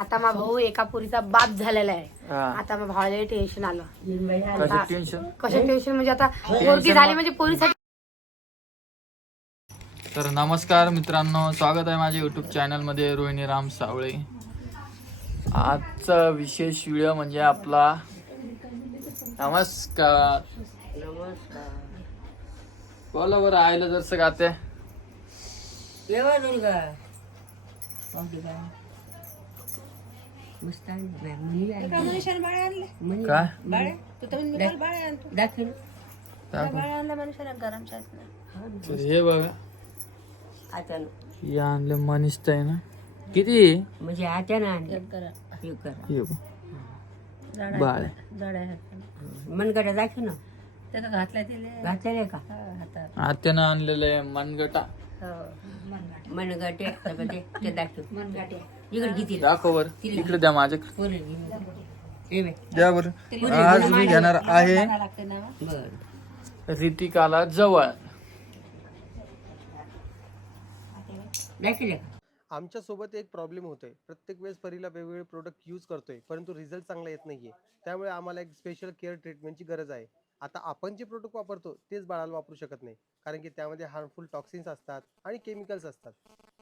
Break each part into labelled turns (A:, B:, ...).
A: आता माझा भाऊ एका पुरीचा बाप झालेला आहे.
B: हा.
A: आता माझ्या भावाला टेन्शन आलं.
B: कसं टेन्शन
A: कसं टेन्शन म्हणजे आता पोरगी झाली म्हणजे पोरीसाठी
B: तर नमस्कार मित्रांनो स्वागत आहे माझ्या युट्यूब चॅनलमध्ये रोहिणी राम सावळे. आजचा विशेष व्हिडिओ म्हणजे आपला नमस्कार. बोला बरं आयला जरसं गाते.
C: मस्त आहे. मुली आहे. मुली.
B: काय
C: दाखव.
B: दाखव. तर हे बघा.
C: आता
B: हे आणलं मनिष्ठ आहे ना? किती?
C: म्हणजे आता ना आणलं. हे करा.
B: हे बघ. बाळ.
C: मनगटा दाखव ना. घातलेलं का?
B: आत्यानं आणलेलं आहे मनगटा.
C: मनगटे सगळं ते दाखव. इकडे किती
B: दाखव बर. इकडे द्या माझ्या
C: हे.
B: द्या आज मी घेणार आहे
C: बरं.
B: रितिकाला जवळ.
D: आमच्यासोबत एक प्रॉब्लेम होतोय. प्रत्येक वेळेस परीला वेगवेगळे प्रोडक्ट यूज करतोय परंतु रिझल्ट चांगला येत नाहीये. त्यामुळे आम्हाला एक स्पेशल केअर ट्रीटमेंटची गरज आहे. आता आपण जे प्रोडक्ट वापरतो तेच बाळाला वापरू शकत नाही. कारण की त्यामध्ये हार्मफुल टॉक्सिन्स असतात आणि केमिकल्स असतात.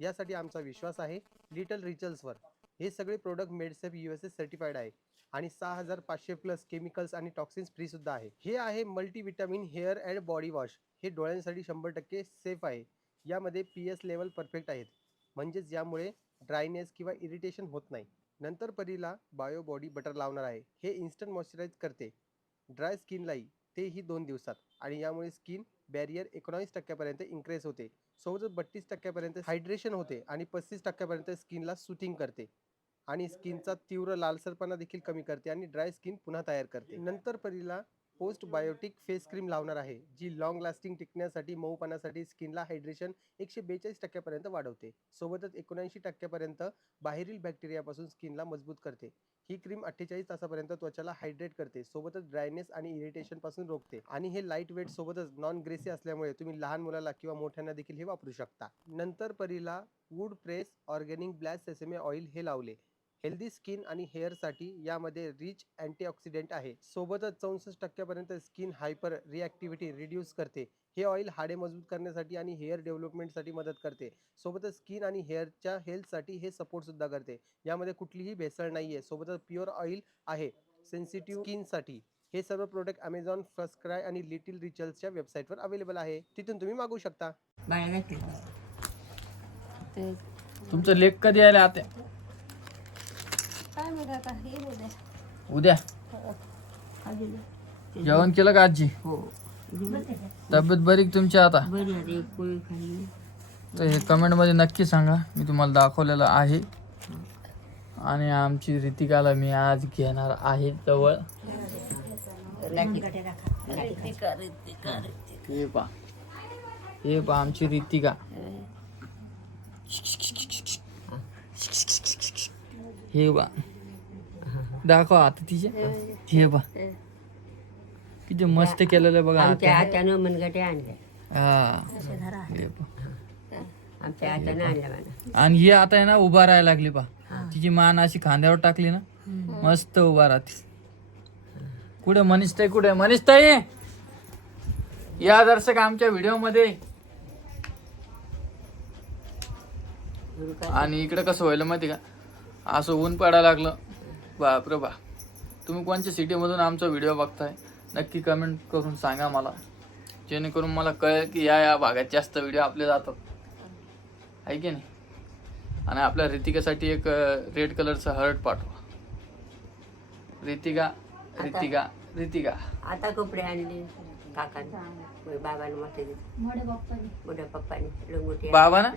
D: यासाठी आमचा विश्वास आहे लिटल रिचल्सवर हे सगळे product made safe U S S certified आहे. आणि सहा हजार पाचशे प्लस केमिकल्स आणि टॉक्सिन्स फ्री सुद्धा आहे. हे आहे multivitamin hair and body wash हे डोळ्यांसाठी शंभर टक्के सेफ आहे. यामध्ये पी एस लेवल परफेक्ट आहेत. म्हणजेच यामुळे ड्रायनेस किंवा इरिटेशन होत नाही. नंतर परीला बायो बॉडी बटर लावणार आहे. हे इन्स्टंट मॉइश्चराईज करते. ड्राय स्किनलाही तेही दोन दिवसात. आणि यामुळे स्किन बॅरियर एकोणावीस टक्क्यापर्यंत इन्क्रीज होते. सोबतच बत्तीस टक्क्यापर्यंत हायड्रेशन होते आणि पस्तीस टक्क्यापर्यंत स्किनला सुटिंग करते. आणि स्किनचा तीव्र लालसरपणा देखील कमी करते आणि ड्राय स्किन पुन्हा तयार करते. नंतर परीला पोस्ट बायोटिक फेस क्रीम लावणार आहे जी लॉंग लास्टिंग टिकण्यासाठी मऊपणासाठी स्किनला हायड्रेशन एकशे बेचाळीस टक्क्यापर्यंत वाढवते. सोबतच एकोणऐंशी टक्क्यापर्यंत बाहेरील बॅक्टेरियापासून स्किनला मजबूत करते. ही क्रीम अठ्ठेचाळीस तासापर्यंत त्वचाला हायड्रेट करते सोबतच ड्रायनेस आणि इरिटेशनपासून रोखते. आणि हे लाइट वेट सोबतच नॉन ग्रेसी असल्यामुळे तुम्ही लहान मुलाला किंवा मोठ्यांना देखील हे वापरू शकता. नंतर परीला wood press organic black sesame oil हे लावले. हेल्दी स्किन आणि हेअरसाठी यामध्ये रिच अँटीऑक्सिडेंट आहे. सोबतच चौसष्ट टक्क्यापर्यंत स्किन हायपर रिॲक्टिव्हिटी रिड्यूस करते. हे ऑइल हाडे मजबूत करण्यासाठी आणि हेअर डेव्हलपमेंटसाठी मदत करते. सोबतच स्किन आणि हेअरच्या हेल्थसाठी हे सपोर्ट सुद्धा करते. यामध्ये कुठलीही भेसळ नाही आहे सोबतच प्युअर ऑइल आहे. सेन्सिटिव्ह स्किनसाठी हे सर्व प्रोडक्ट अमेझॉन फर्स्ट क्राय आणि लिटिल रिचल्सच्या वेबसाईटवर अवेलेबल आहे. तिथून तुम्ही मागवू शकता.
B: तुमचं लेख कधी आले आता? उद्या. जेवण केलं का आजी?
C: हो.
B: तब्येत बरी का तुमची आता?
C: बरी खाल्ली?
B: तर हे कमेंटमध्ये नक्की सांगा. मी तुम्हाला दाखवलेलं आहे. आणि आमची रितिकाला मी आज घेणार आहे जवळ. हे पा. हे पा आमची रितिका. हे बा. दाखव आता तिचे. हे बा. किती मस्त केलेलं बघा
C: आमच्या
B: आता
C: हातानं मनगटे आणले.
B: हा. हे पहा.
C: आमच्या हातानं आणल्या मला
B: आणि ही आता आहे ना उभा राहायला लागली पा तिची मान अशी खांद्यावर टाकली ना. मस्त उभा राहते. कुठे मनीषताई कुठे? मनीषताई या दर्शक आमच्या व्हिडिओमध्ये आणि इकडे कसं व्हायला माहिती का? असं ऊन पडायला लागलं. बापरे बा. तुम्ही कोणत्या सिटीमधून आमचा व्हिडिओ बघताय? नक्की कमेंट करून सांगा मला. जेणेकरून मला कळेल की या या भागात जास्त व्हिडिओ आपले जातात. आहे की नाही? आणि आपल्या रितिकासाठी एक रेड कलरचा हर्ट पाठवा. रितिका रितिका रितिका.
C: आता कपडे आणले काकांना. बाबाने मोठे मोठ्या पप्पाने. लंगोटी
B: बाबा ना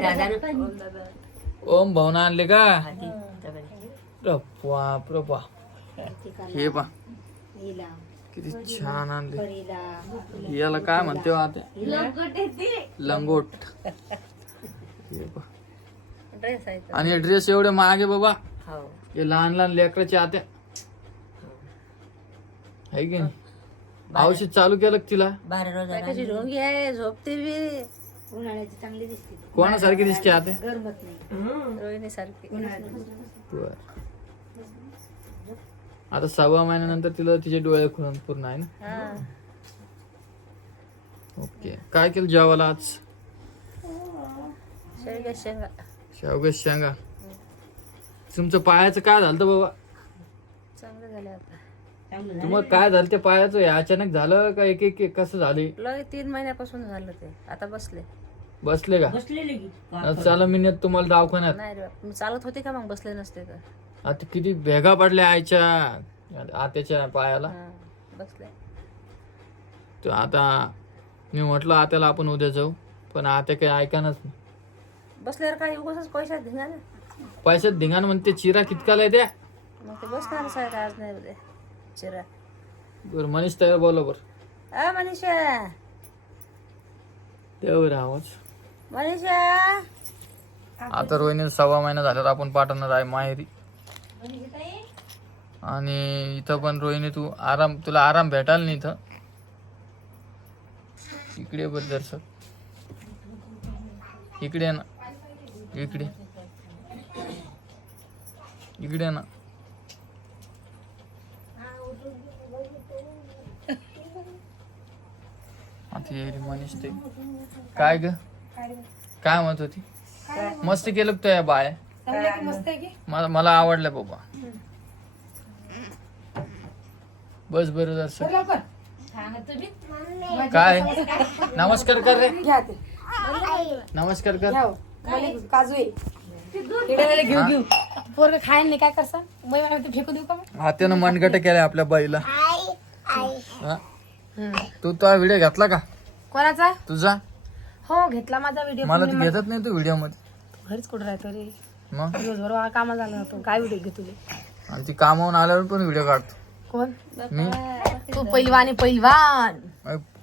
C: दादानं?
B: ओम भावना आणले का. बाप रे. हे पा किती छान आणले याला काय म्हणते हो आता? लंगोट हे पहा. आणि ड्रेस एवढे महागे बाबा।
C: हो।
B: हे लहान लहान लेकराचे आत्या आहे की नाही? औषध चालू केलं का तिला?
C: बारा रोजा
A: ढोंगी आहे? झोपते बी.
E: उन्हाळ्याची चांगली दिसते ती.
B: कोणासारखी दिसते आता?
E: गरमत नाही.
C: रोहिणीसारखी.
B: बर. आता सव्वा महिन्यानंतर तिला तिचे डोळे खुलून पूर्ण आहे ना?
C: हा
B: ओके. काय केलं जेवायला आज?
C: शेवग्या शेंगा.
B: शेवगे शेंगा. तुमचं पायाचं काय झालं होतं बाबा?
C: चांगलं झालं आता.
B: तुम्हाला काय झालं त्या पायाचं हे अचानक झालं का एक एक एक कसं झाले?
C: लगे तीन महिन्यापासून झालं ते. आता बसले.
B: बसले का? चला मी नेत तुम्हाला दवाखान्यात.
C: नाही रे बाप. मी चालत होते का मग? बसले नसते तर.
B: आता किती भेगा पडल्या आईच्या. आत्याच्या पायाला.
C: हा बसले.
B: तर आता मी म्हटलं आत्याला आपण उद्या जाऊ. पण आता काही ऐकानच नाही.
C: बसल्यावर काय उगाच पैशात धिंगा ना
B: पैशात धिंगाण म्हणते चिरा कितकाला द्या
C: मग ते बसणार साहेब आज नाही उद्या. चिरा
B: बरं मनीष तयार बोला बरं.
C: अ मनीषा.
B: त्यावर आवाज.
C: मनीषा.
B: आता रोहिणी सव्वा महिना झाल्यावर आपण पाठवणार आहे माहेरी. आणि इथं पण रोहिणी तू आराम तुला आराम भेटाल नाही इथं? इकडे बर दर्शक. इकडे ना. इकडे. इकडे ना. येईल मनीष ते काय ग? काय म्हणत होती? मस्त केलं का या बाय?
A: मस्त आहे की
B: मला मला आवडलं बाबा. बस बरं
A: लवकर
B: काय? नमस्कार कर रे.
A: ते.
B: नमस्कार कर.
A: हो. काजू पोरग खायला नाही काय करसा ते फेकून देऊ का
B: मनगट केलाय आपल्या बाईला. तू तो व्हिडिओ घेतला का?
A: कोणाचा?
B: तुझा?
A: हो घेतला माझा व्हिडिओ
B: मला घेतच नाही तू व्हिडिओमध्ये.
A: घरीच कुठं राहतो रे?
B: मग?
A: दिवसभर कामा झाला होतो. काय व्हिडिओ घेतो
B: आणि ती कामावून आल्यावर पण व्हिडिओ काढतो.
A: कोण?
B: मी?
A: तू पहिलवान आहे पहिलवान.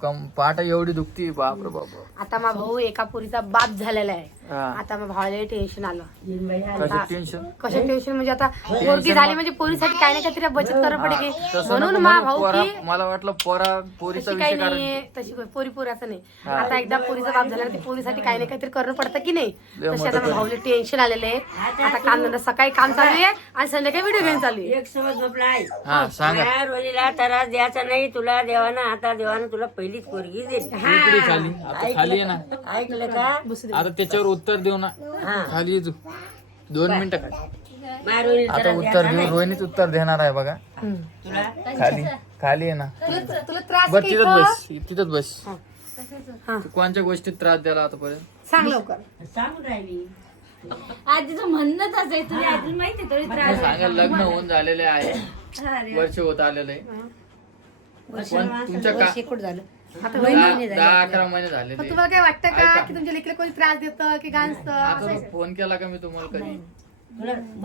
B: कम- पाटा एवढी दुखती बाप रे बाप.
A: आता माझा भाऊ एका पुरीचा बाप झालेला आहे.
B: हा.
A: आता माझ्या भावाला टेन्शन आलं.
B: कसं टेन्शन
A: कशा टेन्शन म्हणजे आता पोरगी झाली म्हणजे पोरीसाठी काय ना काहीतरी बचत करावं पडे की
B: तसं
A: म्हणून मा भाऊ
B: पोरा
A: की
B: मला वाटलं पोरा पोरीचा
A: तशी
B: विषय
A: काही
B: कारण
A: नाही तशी काही पोरी पोराचं नाही. आता एकदा पोरीचा बाप झाला की पोरीसाठी काही ना काहीतरी करणं पडतं की नाही?
B: लय
A: तसे आता भाऊले टेन्शन आलेलं आहे. आता काम धंदा सकाळी काम चालू आहे आणि संध्याकाळी व्हिडिओ घेऊन चालू आहे.
C: एक समज झोपलाय.
B: हा सांगा.
C: या रोजीला त्रास द्यायचा नाही तुला देवाना आता देवानं तुला पहिलीच पोरगी दिली
B: इकडे खाली. आता खाली आहे ना.
C: ऐकलं का?
B: आता त्याच्यावर उत्तर देऊ ना. खाली ये तू. दोन मिनिटं खाली आता उत्तर देऊ. रोहिणीच उत्तर देणार आहे बघा.
C: तुला?
B: खाली. खाली आहे ना.
A: तुला- त्रास
B: बस तिथंच
A: का?
B: बस. तिथंच बस. तू कोणत्या गोष्टीत त्रास द्याला आतापर्यंत?
A: सांग लवकर.
C: सांगून राहिली.
E: आजीचं म्हणणंच असं आहे तुला आजी माहिती तरी त्रास
B: सांगा लग्न होऊन झालेले आहे. वर्ष होत आलेलं आहे. पण तुमच्या का
A: शेकूट झालं? आता
B: दहा दहा अकरा महिने
A: पण तुम्हाला काय वाटतं का
B: ऐका.
A: की तुमच्या लेकीला कोणी त्रास देतं की गांजतं
B: आता फोन केला का मी तुम्हाला कधी?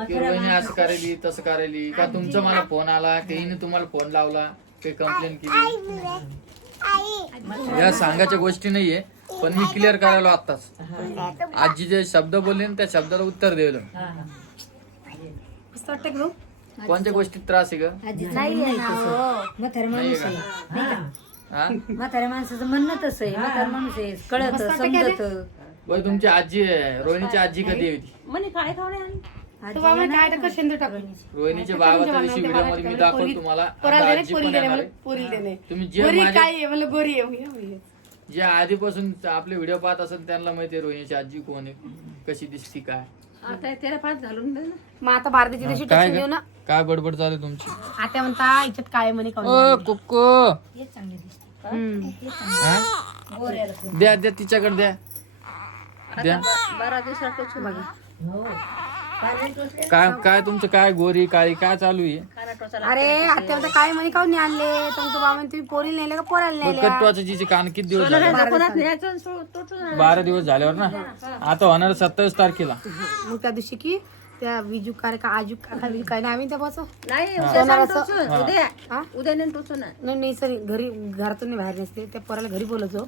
B: की रोहिणी असं करेली तसं करेली? का तुमचा मला फोन आला? की हिने तुम्हाला फोन लावला? काही कंप्लेंट केली? या सांगायच्या गोष्टी नाहीये पण मी क्लिअर करायला आत्ताच. आजी जे शब्द बोलले ना त्या शब्दाला उत्तर दिलं
A: मस्त वाटतं की भाऊ
B: कोणत्या गोष्टीत त्रास आहे का?
E: नाही आहे ना हो. म्हातारा माणूस आहे नाही का?
B: हा?
E: म्हाताऱ्या माणसाचं म्हणणं तसं आहे. म्हातारा माणूस आहे कळत समजत.
B: तुमची आजी आहे. रोहिणीची आजी कधी होती?
C: म्हणे काय खावणे
A: तू बाबा काय टाकत शेंदूर टाकून
B: रोहिणीच्या बाबाच्या दिवशी व्हिडिओमध्ये मी दाखवतो तुम्हाला.
A: पोराला
B: आता
A: देणे
B: आजी
A: पोरी
B: पण
A: देणे
B: येणार
A: मला
B: आहे.
A: पोरी देणे.
B: तुम्ही जे
A: गोरी
B: माझे
A: काय आहे? मला गोरी आहे मी- मी-
B: जे आधीपासून आपले व्हिडिओ पाहत असेल त्यांना माहिती आहे रोहिणीची आजी कोण आहे कशी दिसती काय.
C: आता त्याला पाच घालून दे ना.
A: मग आता देऊ ना.
B: काय बडबड चालू आहे तुमची?
A: आता म्हणता याच्यात काय म्हणे
B: ओ कुक्को हा? द्या द्या तिच्याकडे द्या. द्या.
C: बारा दिवसात बघा.
E: हो.
B: काय काय तुमचं काय गोरी काळी काय चालू आहे?
A: अरे आता काय म्हणे काढून नाही आणले? तुमचं बाबा म्हणे तुम्ही पोरीला नेले का पोराला नेले
B: कटवाचं जिचे कान किती दिवस झाले? बारा दिवस झाल्यावर ना? आता होणार सत्तावीस तारखेला.
A: मग त्या दिवशी की त्या विजू काय का आजू का काय काय नाही आम्ही त्या बसो.
C: नाही उद्या सांग
A: सोनाराचं-
C: टोचून उद्या
A: हा?
C: उद्या नाही टोचून
A: नाही नाही सर घरी घरातून नाही बाहेर नसते. त्या पोराला घरी बोलवतो.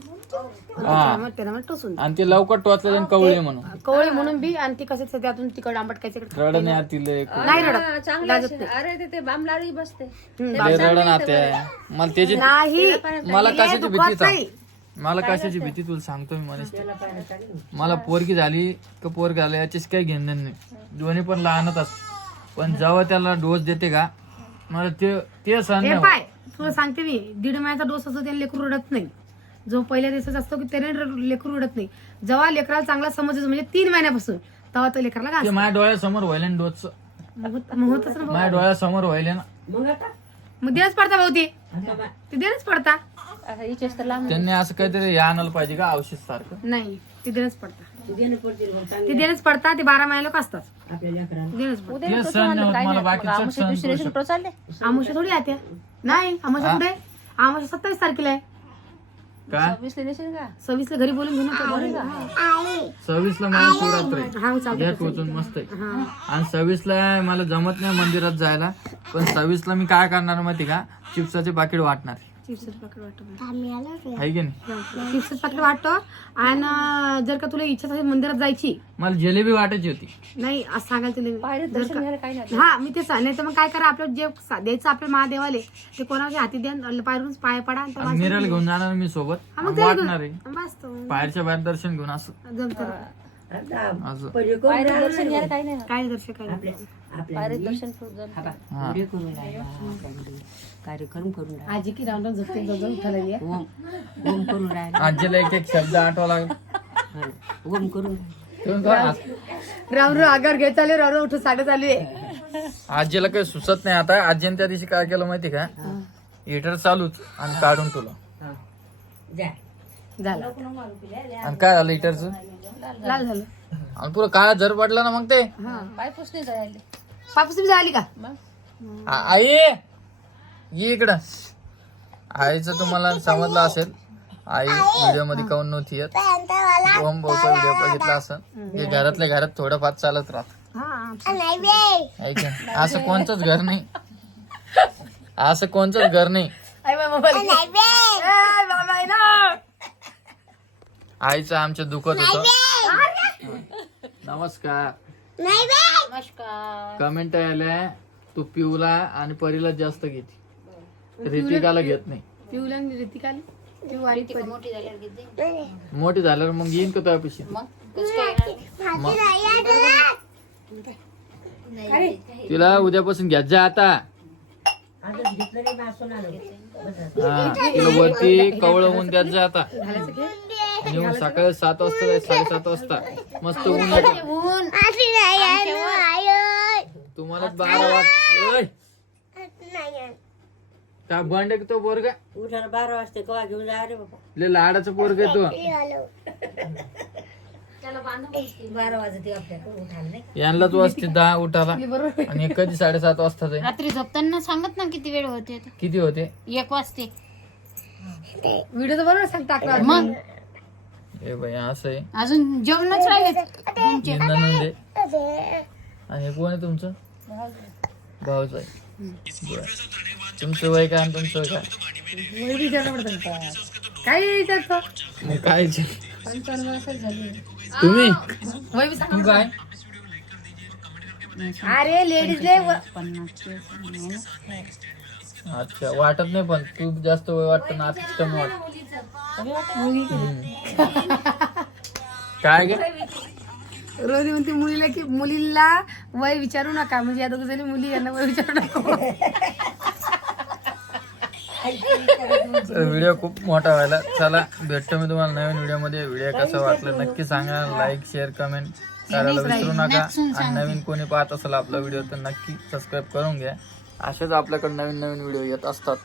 B: हा.
A: त्याला टोचून दे.
B: आणि ते लवकर टोचले कवळे म्हणून.
A: कवळे म्हणून बी आणि ती कसं त्यातून तिकड आंबट काय
B: रड नाही आतील
A: नाही रडत.
C: चांगलं असेल. अरे ते- ते बामलारी बसते.
B: रड नाते मला त्याची
A: नाही.
B: मला
A: तिला
B: कशाची भीती. मला कशाची भीती तुला सांगतो मी मनीष. मला पोरगी झाली का पोरगी झाली याचीच काही घेणं नाही. दोन्ही पण लहानच असत पण जेव्हा त्याला डोस देते का मला ते ते
A: हे पाय तुला सांगते मी दीड महिन्याचा डोस असतो त्याला लेकरू रडत नाही. जो पहिल्या दिवसाचा असतो की त्याने लेकरू रडत नाही. जेव्हा लेकराला चांगला समज म्हणजे तीन महिन्यापासून तेव्हा तो लेकराला.
B: ते माझ्या डोळ्यासमोर व्हायला
A: भाऊ.
B: माझ्या डोळ्यासमोर व्हायला ना
A: मग देणंच पडता भाऊ ते. ते देणंच पडता.
B: त्यांनी असं काहीतरी हे आणायला पाहिजे का औषध सारखं?
A: नाही ते देणंच पडता. ते देणंच पडता ते बारा महिने लोक असतात. देणंच पडता.
B: नाही मला बाकीचं करू
A: थोडी आत्या नाही आमुषा कुठे? आमुषा सत्तावीस तारखेला आहे.
B: काय
A: सव्वीस ला घरी बोलून घेऊन
B: सव्वीस ला मला शिवरात्र
A: हा चालतं
B: मस्त आहे. आणि सव्वीस ला मला जमत नाही मंदिरात जायला पण सव्वीस ला मी काय करणार माहिती का? चिप्साचे पाकिट वाटणार.
A: चिप्सच पाकिट वाटतो
B: आहे की नाही?
A: चिप्सच पाकिट वाटतो. आणि जर का तुला इच्छा असेल मंदिरात जायची.
B: मला जिलेबी वाटायची होती.
A: नाही असं सांगायला तुला का- हा मी ते नाही तर मग काय करा आपलं जे सा- द्यायचं आपल्या महादेवाले ते कोणाच्या हाती द्या आणि पायरून पाय पडा आणि तो
B: आणि मिराला घेऊन जाणार मी सोबत.
A: हा, मग
B: आणि
A: ते
B: वाटणार आहे
A: घेऊन- बस तो
B: बाहेरच्या बाहेर दर्शन घेऊन असं.
A: जमतं.
B: असं.
A: दर्शन काय नाही.
C: करून राहिला आपल्याकडे. कार्यक्रम करून राहिला.
A: आजी की राऊंड झोपते जवळ उठायला आहे.
C: ओम ओम करून राहिला.
B: आजीला एक एक शब्द आठवा लागला.
C: हा. ओम करून
A: राम राम आगावर घेत चालू राम राम उठून साडे चालू आहे
B: आजीला काही सुचत नाही आता. आजीने त्या दिवशी काय केलं माहिती का? हिटर चालूच आणि काढून तुला
C: हा. जा.
A: झालं.
B: आणि काय झालं हिटरचं
A: लाल झालं.
B: आणि पुरं काय जर पडलं ना मग ते.
A: पापूस तुम्ही झाली का?
B: आ- आई ये इकडं. आईचं तुम्हाला समजलं असेल. आई व्हिडिओमध्ये काऊन नव्हती येत? ओम भाऊचा व्हिडिओ बघितला असेल? हे घरातल्या घरात थोडंफार चालत राहत.
A: हा
B: ऐक असं कोणतंच घर नाही. असं कोणतंच घर नाही.
A: आई बाई मोबाईल घे. ए, बाबा आहे ना.
B: आईचं आमच्या दुखत होत. नमस्कार. कमेंट आल्या तू पिऊला आणि परीला जास्त घेते. रितिकाला घेत नाही.
A: पिऊला आणि रितिकाला? पिऊ आणि परी.
B: मोठी झाल्यावर मग येईन का तुझ्या पिशी तिला उद्यापासून घ्यात जा आता.
C: आजच घेतलं रे बासून आलो.
B: हा तिला वरती कवळ ऊन द्यात जा आता. आणि ऊन सकाळी सात वाजता जाय साडेसात वाजता. मस्त ऊन. तुम्हाला बारा वाज काय बंड आहे का तो पोरगा?
C: उठायला बारा वाजता कवा घेऊन जा रे बाबा.
B: लय लाडाचं पोरग आहे तो.
C: बारा वाजता आपल्याकडे उठायला नाही
B: यांनाच वाजते दहा उठाला आणि एक कधी साडेसात वाजता जाईल
E: रात्री झोपताना सांगत ना किती वेळ होते ते.
B: किती होते?
E: एक वाजते.
A: व्हिडिओ तर बरोबर सांग टाकला
E: मग?
B: हे बाई असं आहे.
E: अजून जेवणच राहिले तुमचे
B: हे नणंद आहे. आणि हे कोण आहे तुमचं? भाऊच आहे. बरं. तुमचं वय काय आणि तुमचं वय काय?
A: काय विचारतो
B: मग काय विचार? तुम्ही?
A: वय बी सांग.
B: तू काय?
A: अरे लेडीज ले
B: अच्छा वाटत नाही पण तू जास्त वय वाटत ना आता कमी वाटत काय गे?
A: रोजी म्हणते मुलीला की मुलीला वय विचारू नका. म्हणजे या दोघ जणी मुली यांना वय विचारू नका.
B: व्हिडिओ खूप मोठा व्हायला. चला भेटतो मी तुम्हाला नवीन व्हिडिओमध्ये व्हिडिओ कसा वाटला नक्की सांगा. लाईक शेअर कमेंट करायला विसरू नका. आणि नवीन कोणी पाहत असेल आपला व्हिडिओ तर नक्की सबस्क्राईब करून घ्या. असेच आपल्याकडे नवीन नवीन व्हिडिओ येत असतात.